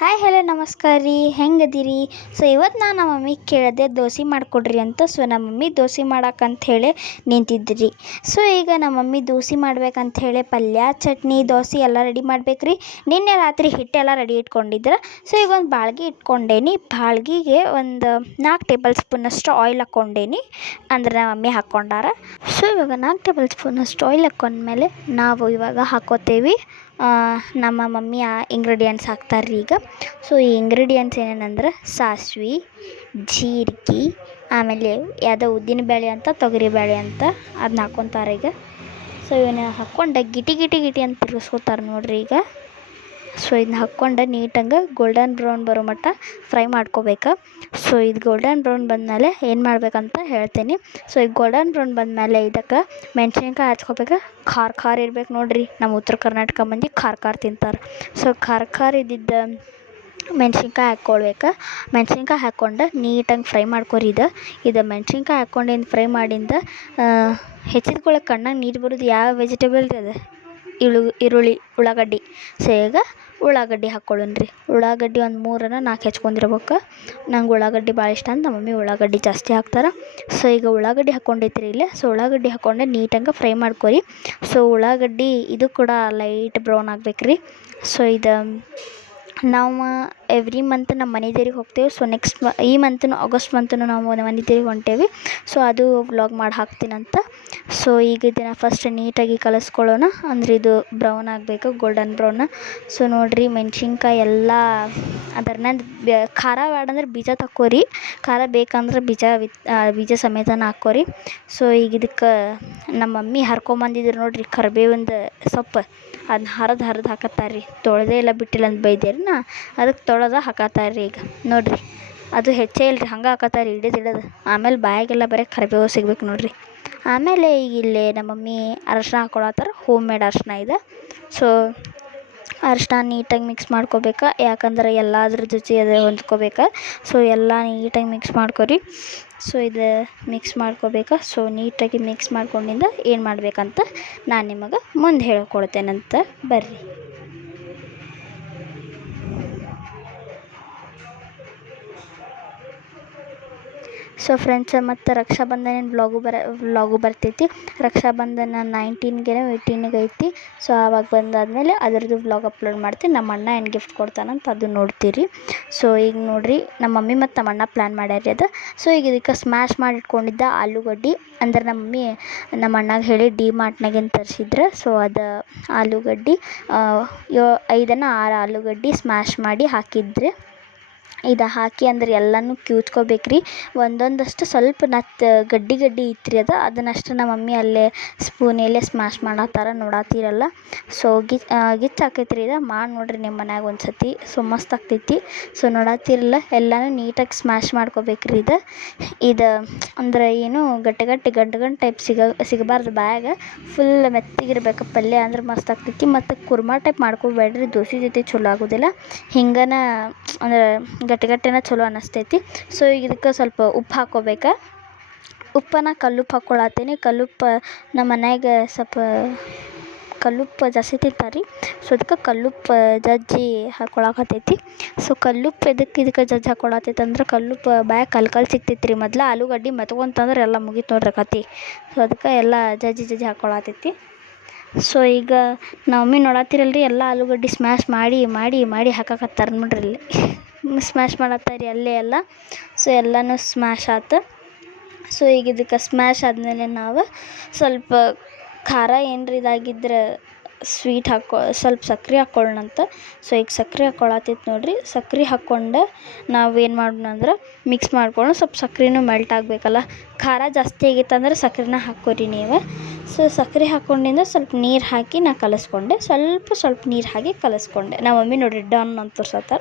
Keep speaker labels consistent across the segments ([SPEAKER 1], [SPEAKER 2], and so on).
[SPEAKER 1] Hi hello ನಮಸ್ಕಾರ. ರೀ ಹೆಂಗದಿರಿ? So ಇವತ್ತು ನಾನು ನಮ್ಮ ಮಮ್ಮಿಗೆ ಕೇಳಿದೆ ದೋಸೆ ಮಾಡಿಕೊಡ್ರಿ ಅಂತ ಸೊ ನಮ್ಮ ಮಮ್ಮಿ ದೋಸೆ ಹೇಳಿ ನಿಂತಿದ್ರಿ. ಸೊ ಈಗ ನಮ್ಮ ಮಮ್ಮಿ ದೋಸೆ ಮಾಡ್ಬೇಕಂತ ಹೇಳಿ ಪಲ್ಯ, ಚಟ್ನಿ, ದೋಸೆ ಎಲ್ಲ ರೆಡಿ ಮಾಡ್ಬೇಕ್ರಿ. ನಿನ್ನೆ ರಾತ್ರಿ ಹಿಟ್ಟೆಲ್ಲ ರೆಡಿ ಇಟ್ಕೊಂಡಿದ್ರೆ. ಸೊ ಈಗ ಒಂದು ಬಾಳ್ಗೆ ಇಟ್ಕೊಂಡೇನಿ. ಬಾಳ್ಗಿಗೆ ಒಂದು ನಾಲ್ಕು ಟೇಬಲ್ ಸ್ಪೂನಷ್ಟು ಆಯಿಲ್ ಹಾಕ್ಕೊಂಡೇನಿ. ಅಂದ್ರೆ ನಮ್ಮ ಮಮ್ಮಿ ಹಾಕ್ಕೊಂಡಾರ. ಸೊ ಇವಾಗ ನಾಲ್ಕು ಟೇಬಲ್ ಸ್ಪೂನಷ್ಟು ಆಯಿಲ್ ಹಾಕ್ಕೊಂಡ್ಮೇಲೆ ನಾವು ಇವಾಗ ಹಾಕ್ಕೋತೇವಿ ನಮ್ಮ ಮಮ್ಮಿ ಆ ಇಂಗ್ರೀಡಿಯೆಂಟ್ಸ್ ಹಾಕ್ತಾರೆ ರೀ ಈಗ. ಸೊ ಈ ಇಂಗ್ರೀಡಿಯೆಂಟ್ಸ್ ಏನೇನಂದ್ರೆ ಸಾಸ್ವೆ, ಜೀರಿಗೆ, ಆಮೇಲೆ ಯಾವುದೋ ಉದ್ದಿನ ಬೇಳೆ ಅಂತ, ತೊಗರಿ ಬೇಳೆ ಅಂತ ಅದನ್ನ ಹಾಕ್ಕೊಂತಾರೆ ಈಗ. ಸೊ ಇವನ್ನ ಹಾಕ್ಕೊಂಡು ಗಿಟಿ ಗಿಟಿ ಗಿಟಿ ಅಂತ ತಿರ್ಗಿಸ್ಕೊತಾರೆ ನೋಡಿರಿ ಈಗ. ಸೊ ಇದನ್ನ ಹಾಕ್ಕೊಂಡು ನೀಟಂಗೆ ಗೋಲ್ಡನ್ ಬ್ರೌನ್ ಬರೋ ಮಟ್ಟ ಫ್ರೈ ಮಾಡ್ಕೋಬೇಕು. ಸೊ ಇದು ಗೋಲ್ಡನ್ ಬ್ರೌನ್ ಬಂದಮೇಲೆ ಏನು ಮಾಡ್ಬೇಕಂತ ಹೇಳ್ತೀನಿ. ಸೊ ಈಗ ಗೋಲ್ಡನ್ ಬ್ರೌನ್ ಬಂದಮೇಲೆ ಇದಕ್ಕೆ ಮೆಣಸಿನ್ಕಾಯಿ ಹಚ್ಕೋಬೇಕು. ಖಾರ ಖಾರ ಇರ್ಬೇಕು ನೋಡಿರಿ. ನಮ್ಮ ಉತ್ತರ ಕರ್ನಾಟಕ ಮಂದಿ ಖಾರ ಖಾರ ತಿಂತಾರೆ. ಸೊ ಖಾರ ಖಾರ ಇದ್ದಿದ್ದ ಮೆಣ್ಸಿನ್ಕಾಯಿ ಹಾಕ್ಕೊಳ್ಬೇಕು. ಮೆಣ್ಸಿನ್ಕಾಯಿ ಹಾಕ್ಕೊಂಡು ನೀಟಾಗಿ ಫ್ರೈ ಮಾಡ್ಕೊರಿ ಇದು. ಇದು ಮೆಣ್ಸಿನ್ಕಾಯಿ ಹಾಕ್ಕೊಂಡಿಂದ ಫ್ರೈ ಮಾಡಿಂದ ಹೆಚ್ಚಿದ ಕೂಡ ಕಣ್ಣಾಗ ನೀರು ಬರೋದು ಯಾವ ವೆಜಿಟೇಬಲ್ ಅದು? ಇಳು, ಈರುಳ್ಳಿ, ಉಳ್ಳಾಗಡ್ಡಿ. ಸೊ ಈಗ ಉಳ್ಳಾಗಡ್ಡಿ ಹಾಕ್ಕೊಳ್ಳೋಣ ರೀ. ಉಳ್ಳಾಗಡ್ಡಿ ಒಂದು ಮೂರನ ನಾಲ್ಕು ಹೆಚ್ಕೊಂಡಿರ್ಬೇಕು. ನಂಗೆ ಉಳ್ಳಾಗಡ್ಡಿ ಭಾಳ ಇಷ್ಟ ಅಂತ ಮಮ್ಮಿ ಉಳ್ಳಾಗಡ್ಡಿ ಜಾಸ್ತಿ ಹಾಕ್ತಾರೆ. ಸೊ, ಈಗ ಉಳ್ಳಾಗಡ್ಡಿ ಹಾಕ್ಕೊಂಡೈತ್ರಿ ಇಲ್ಲೇ. ಸೊ, ಉಳ್ಳಾಗಡ್ಡಿ ಹಾಕ್ಕೊಂಡೆ ನೀಟಂಗೆ ಫ್ರೈ ಮಾಡ್ಕೊರಿ. ಸೊ, ಉಳ್ಳಾಗಡ್ಡಿ ಇದು ಕೂಡ ಲೈಟ್ ಬ್ರೌನ್ ಆಗ್ಬೇಕು ರೀ ಸೊ, ಇದು ನಾವು ಎವ್ರಿ ಮಂತ್ ನಮ್ಮ ಮನೆ ದೇವ್ರಿಗೆ ಹೋಗ್ತೇವೆ. ಸೊ ನೆಕ್ಸ್ಟ್ ಮ, ಈ ಮಂತ್ನು ಆಗಸ್ಟ್ ಮಂತ್ನು ನಾವು ಮನೆ ದೇವ್ರಿಗೆ ಹೊಂಟೇವಿ. ಸೊ ಅದು ವ್ಲಾಗ್ ಮಾಡಿ ಹಾಕ್ತೀನಂತ ಸೊ ಈಗ ಇದನ್ನು ಫಸ್ಟ್ ನೀಟಾಗಿ ಕಲಿಸ್ಕೊಳ್ಳೋಣ. ಅಂದ್ರೆ ಇದು ಬ್ರೌನ್ ಆಗಬೇಕು ಗೋಲ್ಡನ್ ಬ್ರೌನ್ ಸೊ ನೋಡಿರಿ ಮೆಣ್ಸಿನ್ಕಾಯಿ ಎಲ್ಲ ಬ್ಯ ಖಾರ ಬೇಡಂದ್ರೆ ಬೀಜ ತಕ್ಕೋರಿ. ಖಾರ ಬೇಕಂದ್ರೆ ಬೀಜ ಬೀಜ ಸಮೇತನ ಹಾಕೋರಿ ಸೊ ಈಗ ಇದಕ್ಕೆ ನಮ್ಮ ಮಮ್ಮಿ ಹರ್ಕೊಂಬಂದಿದ್ರು ನೋಡಿರಿ ಕರ್ಬೇವಿಂದು ಸೊಪ್ಪು. ಅದನ್ನ ಹರಿದು ಹರಿದು ಹಾಕತ್ತಾರೆ. ರೀ ತೊಳೆದೇ ಇಲ್ಲ ಬಿಟ್ಟಿಲ್ಲ ಅಂತ ಬೈದೇರಿ ನಾ ಅದಕ್ಕೆ ತೊಳೆದು ಹಾಕತ್ತಾರೆ ರೀ ಈಗ. ನೋಡಿರಿ, ಅದು ಹೆಚ್ಚೇ ಇಲ್ಲ ರೀ ಹಂಗೆ ಹಾಕತ್ತಾರೆ ಹಿಡಿದು ಹಿಡಿದು ಆಮೇಲೆ ಬಾಯಾಗೆಲ್ಲ ಬರೀ ಕರಿಬೇವು ಸಿಗ್ಬೇಕು ನೋಡಿರಿ. ಆಮೇಲೆ ಈಗ ಇಲ್ಲಿ ನಮ್ಮ ಮಮ್ಮಿ ಅರಶಿನ ಹಾಕ್ಕೊಳತ್ತಾರ ಹೋಮ್ ಮೇಡ್ ಅರಶಿನ ಇದು. ಸೊ ಅರಶಿನ ನೀಟಾಗಿ ಮಿಕ್ಸ್ ಮಾಡ್ಕೋಬೇಕು, ಯಾಕಂದ್ರೆ ಎಲ್ಲಾದ್ರ ಜೊತೆ ಅದು ಹೊಂದ್ಕೋಬೇಕು. ಸೊ ಎಲ್ಲ ನೀಟಾಗಿ ಮಿಕ್ಸ್ ಮಾಡ್ಕೊರಿ. ಸೊ ಇದು ಮಿಕ್ಸ್ ಮಾಡ್ಕೋಬೇಕು. ಸೊ ನೀಟಾಗಿ ಮಿಕ್ಸ್ ಮಾಡ್ಕೊಂಡಿಂದ ಏನು ಮಾಡಬೇಕಂತ ನಾನು ನಿಮಗೆ ಮುಂದೆ ಹೇಳ್ಕೊಡ್ತೇನಂತ ಬರ್ರಿ. ಸೊ ಫ್ರೆಂಡ್ಸ್ ಮತ್ತು ರಕ್ಷಾಬಂಧನ ವ್ಲಾಗು ಬರ ವ್ಲಾಗು ಬರ್ತೈತಿ. ರಕ್ಷಾಬಂಧನ ನೈನ್ಟೀನ್ಗೆ ಏಯ್ಟೀನಿಗೆ ಐತಿ. ಸೊ ಆವಾಗ ಬಂದಾದಮೇಲೆ ಅದರದ್ದು ವ್ಲಾಗ್ ಅಪ್ಲೋಡ್ ಮಾಡ್ತೀನಿ. ನಮ್ಮ ಅಣ್ಣ ಏನು ಗಿಫ್ಟ್ ಕೊಡ್ತಾನಂತ ಅದು ನೋಡ್ತೀರಿ. ಸೊ ಈಗ ನೋಡಿರಿ, ನಮ್ಮ ಮಮ್ಮಿ ಮತ್ತು ನಮ್ಮ ಅಣ್ಣ ಪ್ಲ್ಯಾನ್ ಮಾಡ್ಯಾರಿ ಅದು. ಸೊ ಈಗ ಇದಕ್ಕೆ ಸ್ಮ್ಯಾಶ್ ಮಾಡಿಟ್ಕೊಂಡಿದ್ದ ಆಲೂಗಡ್ಡೆ. ಅಂದ್ರೆ ನಮ್ಮ ಮಮ್ಮಿ, ನಮ್ಮ ಅಣ್ಣಗೆ ಹೇಳಿ ಡಿ ಮಾರ್ಟ್ನಾಗಿಂದ ತರಿಸಿದ್ರೆ. ಸೊ ಅದು ಆಲೂಗಡ್ಡೆ ಐದನ್ನು ಆರು ಆಲೂಗಡ್ಡೆ ಸ್ಮ್ಯಾಶ್ ಮಾಡಿ ಹಾಕಿದ್ರು. ಇದು ಹಾಕಿ ಅಂದ್ರೆ ಎಲ್ಲನೂ ಕ್ಯೂಚ್ಕೋಬೇಕು ರೀ ಒಂದೊಂದಷ್ಟು ಸ್ವಲ್ಪ ನತ್ ಗಡ್ಡಿ ಗಡ್ಡಿ ಇತ್ತು ರೀ ಅದು ಅದನ್ನಷ್ಟು ನಮ್ಮ ಮಮ್ಮಿ ಅಲ್ಲೇ ಸ್ಪೂನಲ್ಲೇ ಸ್ಮ್ಯಾಶ್ ಮಾಡತ್ತಾರ ನೋಡತ್ತೀರಲ್ಲ ಸೊ ಗಿ ಗಿಚ್ಚ ಆಕೈತೆ ರೀ ಇದು, ಮಾಡಿ ನೋಡಿರಿ ನಿಮ್ಮ ಮನ್ಯಾಗ ಒಂದು ಸತಿ ಸೊ ಮಸ್ತ್ ಆಗ್ತೈತಿ. ಸೊ ನೋಡತ್ತಿರಲ್ಲ ಎಲ್ಲನೂ ನೀಟಾಗಿ ಸ್ಮ್ಯಾಶ್ ಮಾಡ್ಕೋಬೇಕು ರೀ ಇದು. ಇದು, ಅಂದ್ರೆ ಏನು ಗಟ್ಟಿ ಗಟ್ಟಿ ಗಂಟು ಗಂಟು ಟೈಪ್ ಸಿಗ, ಸಿಗಬಾರ್ದು ಬ್ಯಾಗ. ಫುಲ್ ಮೆತ್ತಗಿರ್ಬೇಕು ಪಲ್ಯ ಅಂದ್ರೆ ಮಸ್ತ್ ಆಗ್ತೈತಿ. ಮತ್ತು ಕುರ್ಮಾ ಟೈಪ್ ಮಾಡ್ಕೊಬೇಡ್ರಿ, ದೋಸೆ ಜೊತೆ ಚಲೋ ಆಗೋದಿಲ್ಲ. ಹಿಂಗನ, ಅಂದ್ರೆ ಗಟ್ಟಿ ಗಟ್ಟಿನ ಚಲೋ ಅನ್ನಿಸ್ತೈತಿ ಸೊ ಇದಕ್ಕೆ ಸ್ವಲ್ಪ ಉಪ್ಪು ಹಾಕ್ಕೋಬೇಕು ಉಪ್ಪನ್ನ ಕಲ್ಲುಪ್ಪು ಹಾಕ್ಕೊಳತ್ತೀನಿ ಕಲ್ಲುಪ್ಪು ನಮ್ಮ ಮನ್ಯಾಗ ಸ್ವಲ್ಪ ಕಲ್ಲುಪ್ಪು ಜಾಸ್ತಿ ತಿಂತಾರೆ ರೀ ಸೊ ಅದಕ್ಕೆ ಕಲ್ಲುಪ್ಪು ಜಜ್ಜಿ ಹಾಕ್ಕೊಳಕತ್ತೈತಿ ಸೊ ಕಲ್ಲುಪ್ಪು ಎದಕ್ಕೆ ಇದಕ್ಕೆ ಜಜ್ಜಿ ಹಾಕ್ಕೊಳತೈತಿ ಅಂದ್ರೆ ಕಲ್ಲುಪ್ಪು ಬಾಯಾಗ ಕಲ್ಲು ಕಲ್ಲು ಸಿಕ್ತೈತಿ ರೀ ಮೊದ್ಲು ಆಲೂಗಡ್ಡೆ ಮೆತ್ಕೊಂತಂದ್ರೆ ಎಲ್ಲ ಮುಗೀತು ನೋಡ್ರಿ ಸೊ ಅದಕ್ಕೆ ಎಲ್ಲ ಜಜ್ಜಿ ಜಜ್ಜಿ ಹಾಕ್ಕೊಳತೈತಿ ಸೊ ಈಗ ನಮ್ಮ ಮಮ್ಮಿ ನೋಡತ್ತೀರಲ್ರಿ ಎಲ್ಲ ಆಲೂಗಡ್ಡೆ ಸ್ಮ್ಯಾಶ್ ಮಾಡಿ ಮಾಡಿ ಮಾಡಿ ಹಾಕಕತ್ತಾರ ನೋಡ್ರಿ ಇಲ್ಲಿ ಸ್ಮ್ಯಾಶ್ ಮಾಡತ್ತಾರ ಅಲ್ಲೇ ಎಲ್ಲ. ಸೊ ಎಲ್ಲನೂ ಸ್ಮ್ಯಾಶ್ ಆತ. ಸೊ ಈಗ ಇದಕ್ಕೆ ಸ್ಮ್ಯಾಶ್ ಆದಮೇಲೆ ನಾವು ಸ್ವಲ್ಪ ಖಾರ ಏನ್ರ ಇದಾಗಿದ್ರೆ ಸ್ವೀಟ್ ಹಾಕೋ, ಸ್ವಲ್ಪ ಸಕ್ರೆ ಹಾಕ್ಕೊಳ್ಳೋಣಂತ ಸೊ ಈಗ ಸಕ್ರೆ ಹಾಕ್ಕೊಳತ್ತಿತ್ತು ನೋಡಿರಿ. ಸಕ್ರೆ ಹಾಕ್ಕೊಂಡು ನಾವು ಏನು ಮಾಡೋಣ ಅಂದ್ರೆ ಮಿಕ್ಸ್ ಮಾಡ್ಕೊಂಡು ಸ್ವಲ್ಪ ಸಕ್ರೆನೂ ಮೆಲ್ಟ್ ಆಗಬೇಕಲ್ಲ. ಖಾರ ಜಾಸ್ತಿ ಆಗಿತ್ತಂದ್ರೆ ಸಕ್ರೆನ ಹಾಕ್ಕೊರಿ ನೀವು. ಸೊ ಸಕ್ಕರೆ ಹಾಕ್ಕೊಂಡಿಂದ ಸ್ವಲ್ಪ ನೀರು ಹಾಕಿ ನಾ ಕಲಸ್ಕೊಂಡೆ. ಸ್ವಲ್ಪ ಸ್ವಲ್ಪ ನೀರು ಹಾಕಿ ಕಲಸ್ಕೊಂಡೆ. ನಮ್ಮ ಮಮ್ಮಿ ನೋಡಿರಿ ಡನ್ ಅಂತ ತೋರ್ಸತ್ತಾರ.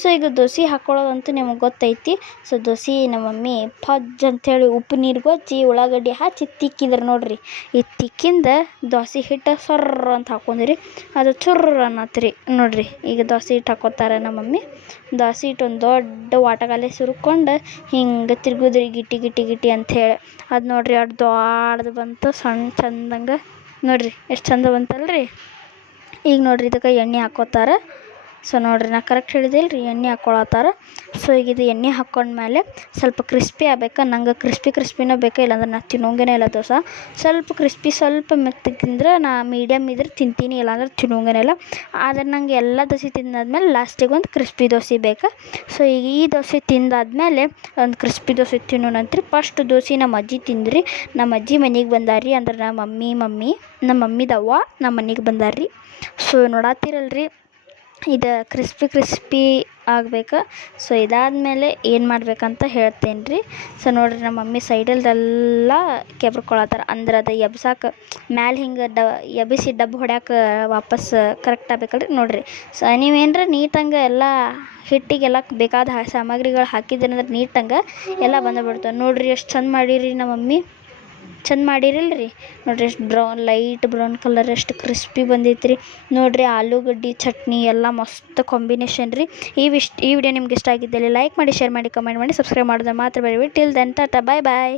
[SPEAKER 1] ಸೊ ಈಗ ದೋಸೆ ಹಾಕ್ಕೊಳ್ಳೋದಂತೂ ನಿಮಗೆ ಗೊತ್ತೈತಿ. ಸೊ ದೋಸೆ ನಮ್ಮ ಮಮ್ಮಿ ಫಜ್ ಅಂಥೇಳಿ ಉಪ್ಪು ನೀರು ಗೊಜ್ಜಿ ಉಳ್ಳಾಗಡ್ಡಿ ಹಚ್ಚಿ ತಿಕ್ಕಿದ್ರೆ ನೋಡಿರಿ. ಈ ತಿಕ್ಕಿಂದ ದೋಸೆ ಹಿಟ್ಟು ಸೊರ್ರ ಅಂತ ಹಾಕೊಂಡಿರಿ. ಅದು ಚುರ್ರ ಅನ್ನತ್ರಿ ನೋಡ್ರಿ. ಈಗ ದೋಸೆ ಹಿಟ್ಟು ಹಾಕೋತಾರೆ ನಮ್ಮ ಮಮ್ಮಿ. ದೋಸೆ ಹಿಟ್ಟು ಒಂದು ದೊಡ್ಡ ವಾಟಗಾಲೆ ಸುರ್ಕೊಂಡು ಹಿಂಗೆ ತಿರ್ಗುದ್ರಿ ಗಿಟಿ ಗಿಟಿ ಗಿಟಿ ಅಂಥೇಳಿ ಅದು ನೋಡಿರಿ ಅಷ್ಟು ದೊಡ್ಡದು ಬಂತು, ಸಣ್ಣ ಚಂದಂಗೆ ನೋಡಿರಿ ಎಷ್ಟು ಚಂದ ಬಂತಲ್ಲ ರೀ ಈಗ ನೋಡಿರಿ ಇದಕ್ಕೆ ಎಣ್ಣೆ ಹಾಕ್ಕೋತಾರೆ ಸೊ ನೋಡಿರಿ, ನಾ ಕರೆಕ್ಟ್ ಹೇಳಿದಿಲ್ಲ ರೀ ಎಣ್ಣೆ ಹಾಕ್ಕೊಳತ್ತಾರ ಸೊ ಈಗ ಇದು ಎಣ್ಣೆ ಹಾಕ್ಕೊಂಡ್ಮೇಲೆ ಸ್ವಲ್ಪ ಕ್ರಿಸ್ಪಿ ಆಗ್ಬೇಕು. ನಂಗೆ ಕ್ರಿಸ್ಪಿ ಕ್ರಿಸ್ಪಿನೇ ಬೇಕು, ಇಲ್ಲಾಂದ್ರೆ ನಾ ತಿನ್ನೋಂಗೇ ಇಲ್ಲ ದೋಸೆ. ಸ್ವಲ್ಪ ಕ್ರಿಸ್ಪಿ ಸ್ವಲ್ಪ ಮೆತ್ತಗಿಂದ್ರೆ ನಾ ಮೀಡಿಯಮ್ ಇದ್ರೆ ತಿಂತೀನಿ, ಇಲ್ಲಾಂದ್ರೆ ತಿನ್ನೋಂಗೇ ಇಲ್ಲ. ಆದರೆ ನಂಗೆ ಎಲ್ಲ ದೋಸೆ ತಿಂದಾದ್ಮೇಲೆ ಲಾಸ್ಟಿಗೆ ಒಂದು ಕ್ರಿಸ್ಪಿ ದೋಸೆ ಬೇಕು. ಸೊ ಈಗ ಈ ದೋಸೆ ತಿಂದಾದ್ಮೇಲೆ ಒಂದು ಕ್ರಿಸ್ಪಿ ದೋಸೆ ತಿನ್ನೋಣಂತ್ರಿ ಫಸ್ಟ್ ದೋಸೆ ನಮ್ಮ ಅಜ್ಜಿ ತಿಂದ್ರಿ. ನಮ್ಮ ಅಜ್ಜಿ ಮನೆಗೆ ಬಂದಾರಿ ಅಂದ್ರೆ ನಮ್ಮ ಮಮ್ಮಿ ಮಮ್ಮಿ, ನಮ್ಮ ಮಮ್ಮಿದವ್ವ ನಮ್ಮ ಮನೆಗೆ ಬಂದಾರ್ರಿ. ಸೊ ನೋಡತ್ತೀರಲ್ರಿ ಇದು ಕ್ರಿಸ್ಪಿ ಕ್ರಿಸ್ಪಿ ಆಗ್ಬೇಕು. ಸೊ ಇದಾದಮೇಲೆ ಏನು ಮಾಡ್ಬೇಕಂತ ಹೇಳ್ತೇನೆ ರೀ ಸೊ ನೋಡಿರಿ ನಮ್ಮ ಮಮ್ಮಿ ಸೈಡಲ್ದೆಲ್ಲ ಕೆಬ್ರ್ಕೊಳತ್ತಾರ. ಅಂದ್ರೆ ಅದು ಎಬ್ಸಕ್ಕೆ ಮ್ಯಾಲೆ ಹಿಂಗೆ ಡ, ಎಬ್ಬಿಸಿ ಡಬ್ ಹೊಡ್ಯಾಕೆ ವಾಪಸ್ ಕರೆಕ್ಟ್ ಆಗ್ಬೇಕಲ್ರಿ. ನೋಡಿರಿ. ಸೊ ನೀವೇನ್ರ ನೀಟಂಗೆ ಎಲ್ಲ ಹಿಟ್ಟಿಗೆಲ್ಲ ಬೇಕಾದ ಸಾಮಗ್ರಿಗಳು ಹಾಕಿದ್ರಂದ್ರೆ ನೀಟಂಗೆ ಎಲ್ಲ ಬಂದು ಬಿಡ್ತಾವೆ ನೋಡಿರಿ ಎಷ್ಟು ಚಂದ ಮಾಡೀರಿ ನಮ್ಮ ಮಮ್ಮಿ. ಚಂದ ಮಾಡಿರಲ್ಲ ರೀ ನೋಡಿರಿ ಎಷ್ಟು ಬ್ರೌನ್ ಲೈಟ್ ಬ್ರೌನ್ ಕಲರ್ ಎಷ್ಟು ಕ್ರಿಸ್ಪಿ ಬಂದೈತೆ ರೀ ನೋಡಿರಿ ಆಲೂಗಡ್ಡೆ, ಚಟ್ನಿ ಎಲ್ಲ ಮಸ್ತ್ ಕಾಂಬಿನೇಷನ್ ರೀ. ಈ ವಿಶ್ ಈ ವಿಡಿಯೋ ನಿಮ್ಗೆ ಇಷ್ಟ ಆಗಿದ್ದಲ್ಲಿ ಲೈಕ್ ಮಾಡಿ ಶೇರ್ ಮಾಡಿ ಕಮೆಂಟ್ ಮಾಡಿ ಸಬ್ಸ್ಕ್ರೈಬ್ ಮಾಡೋದನ್ನು ಮಾತ್ರ ಬರೀ till then tata bye bye